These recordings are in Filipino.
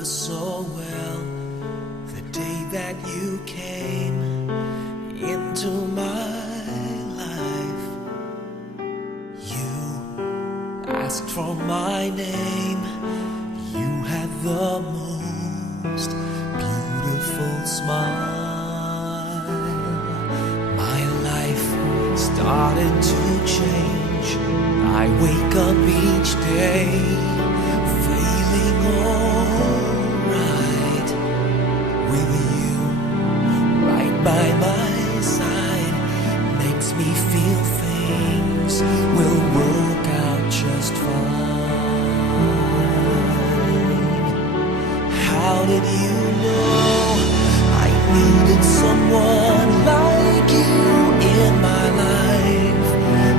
remember so well the day that you came into my life. You asked for my name. You had the most beautiful smile. My life started to change. I wake up each day feeling alright with you right by my side. Makes me feel things will work out just fine. How did you know I needed someone like you in my life?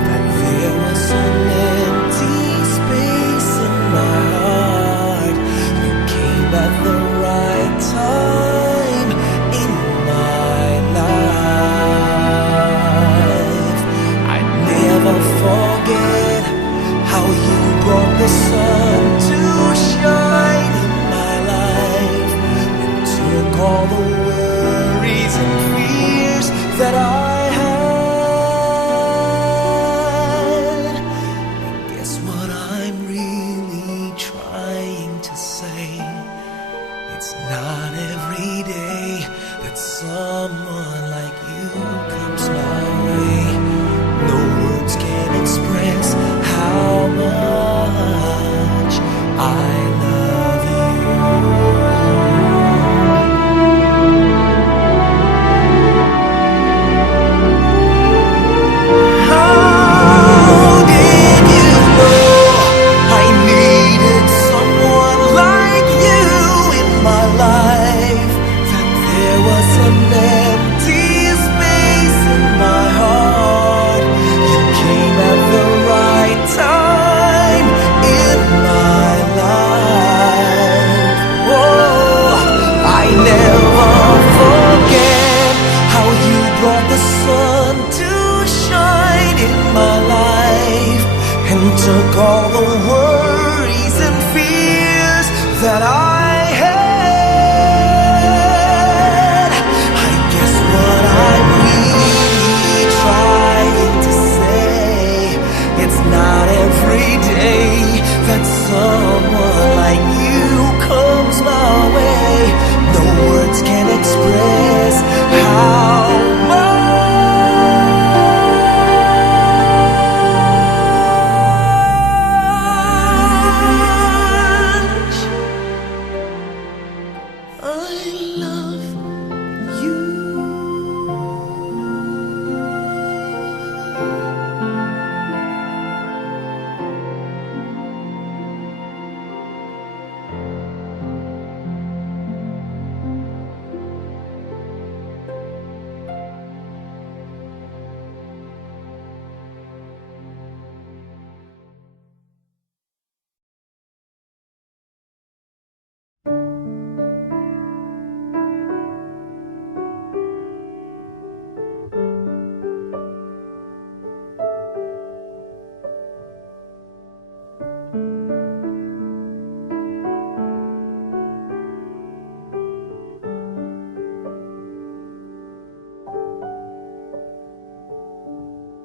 That there was an empty space in my heart. You came at the right time in my life. I'd never forget how you brought the sun to shine in my life and took all the worries and fears that I had. And guess what I'm really trying to say? It's not every day that someone like you comes my way. No words can express how much I love you. How did you know I needed someone like you in my life? That there was an empty space in my heart. You came at the right time in my life. Oh, I never forget how you brought the sun to shine in my life and took all the worries and fears that I had. I guess what I'm really trying to say, it's not every day that someone like you comes my way. No words can express how much I love you.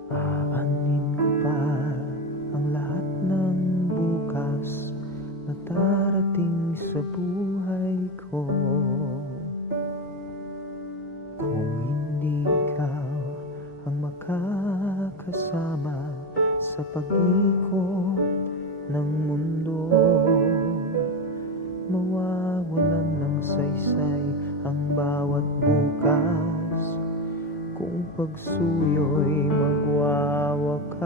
Aanin ko pa ang lahat ng bukas na darating sa buhay ko. Kung hindi ikaw ang makakasama sa pag-ikot ng mundo, mawawalan ng saysay ang bawat bukas kung pagsuyo'y magwawakas.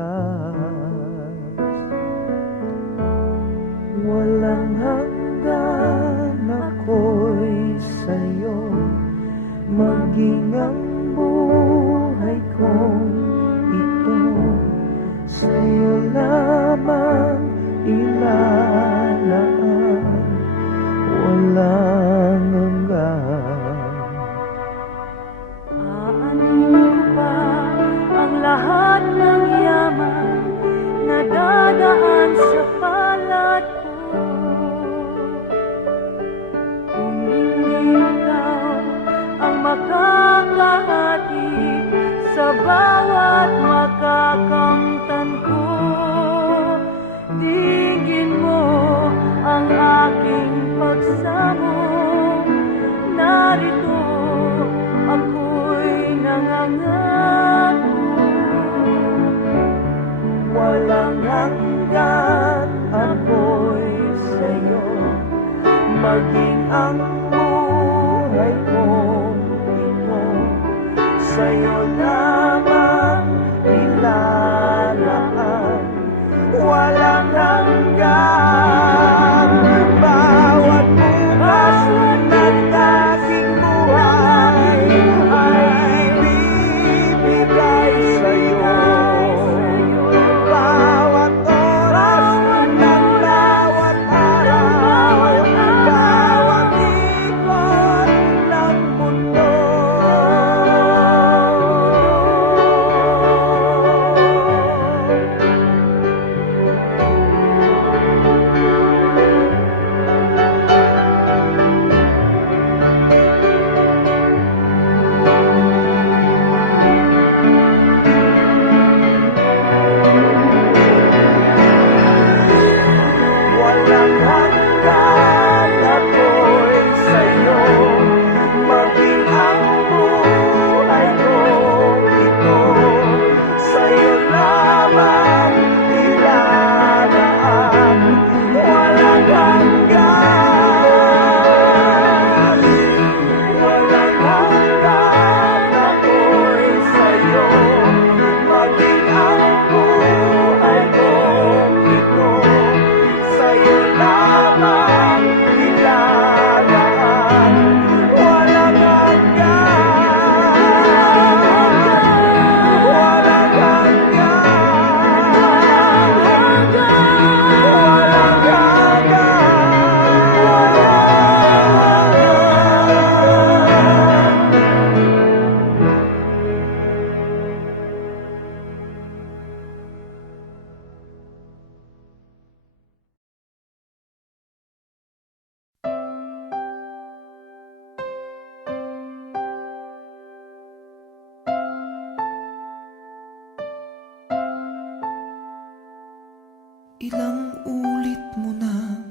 Walang hanggan ako'y sa'yo, maging ang buhay kong ito sa'yo lamang ilalaan. Walang hanggan. Aanin ko pa maging ang buhay kong ito sa'yo lamang nilalaan. Walang hanggan, bawat bukas ng aking buhay ay bibigay sa'yo. Bawat oras ng bawat araw, bawat ikot ng mundo. Walang hanggan ako'y sa'yo, maging ang buhay ko ito sa'yo lamang nilalaan. Walang hanggan, walang hanggan ako'y sa'yo, maging ang buhay ko ito sa'yo lamang nilalaan. Walang hanggan, walang hanggan, walang hanggan. Ilang ulit mo nang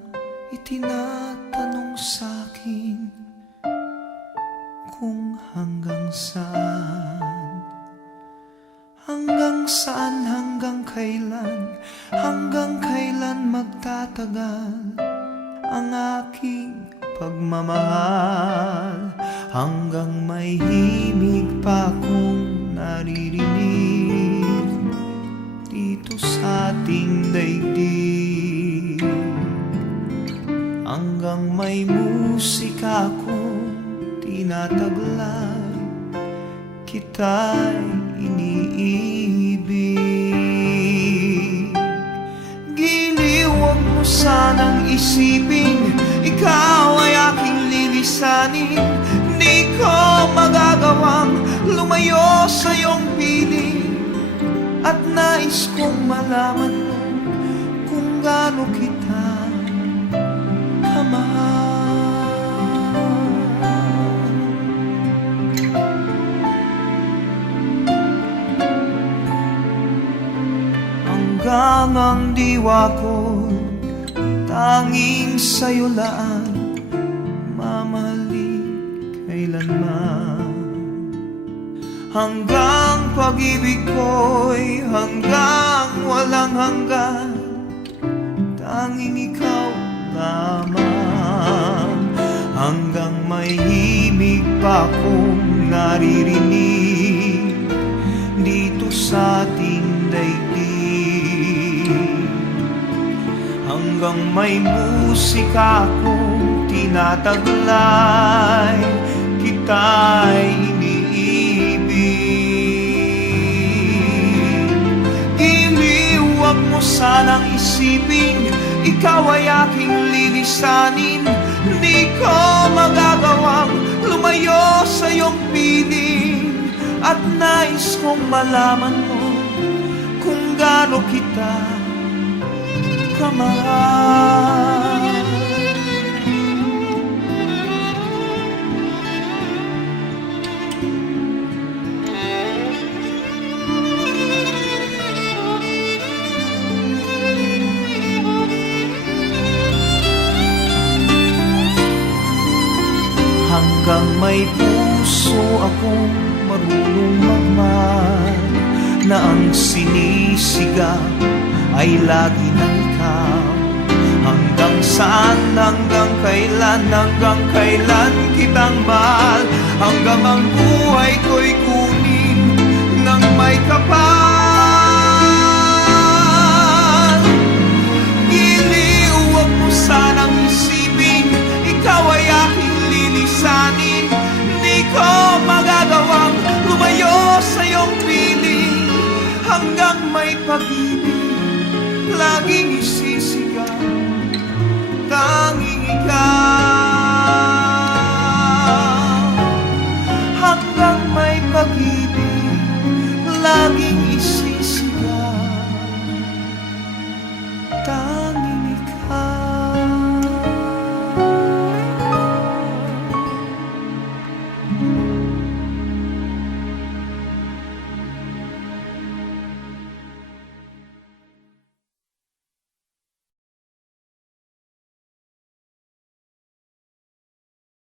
itinatanong sa'kin kung hanggang saan, hanggang kailan magtatagal ang aking pagmamahal, hanggang may himig pa akong naririnig dito sa ating daigdig, hanggang may musika akong tinataglay, kita'y iniibig. Giliw, huwag mo sanang isipin ikaw ay aking lilisanin. Di ko magagawang lumayo sa iyong piling, at nais kong malaman mo kung gaano kita kamahal. Hanggang ang diwa ko tanging sa'yo laan, mamahalin kailanman. Hanggang pag-ibig ko'y hanggang walang hanggan, tanging ikaw lamang. Hanggang may himig pa akong naririnig dito sa ating daigdig, hanggang may musika akong tinataglay, kita'y iniibig. Giliw, huwag mo sanang isipin ikaw ay aking lilisanin. Di ko magagawang lumayo sa iyong piling, at nais kong malaman mo kung gaano kita kamahal. Hanggang may puso akong marunong magmahal, na ang sinisigaw ay lagi ng ikaw. Hanggang Hanggang saan, hanggang kailan kitang mahal? Hanggang ang buhay ko'y kunin ng may kapal. Giliw, huwag mo sana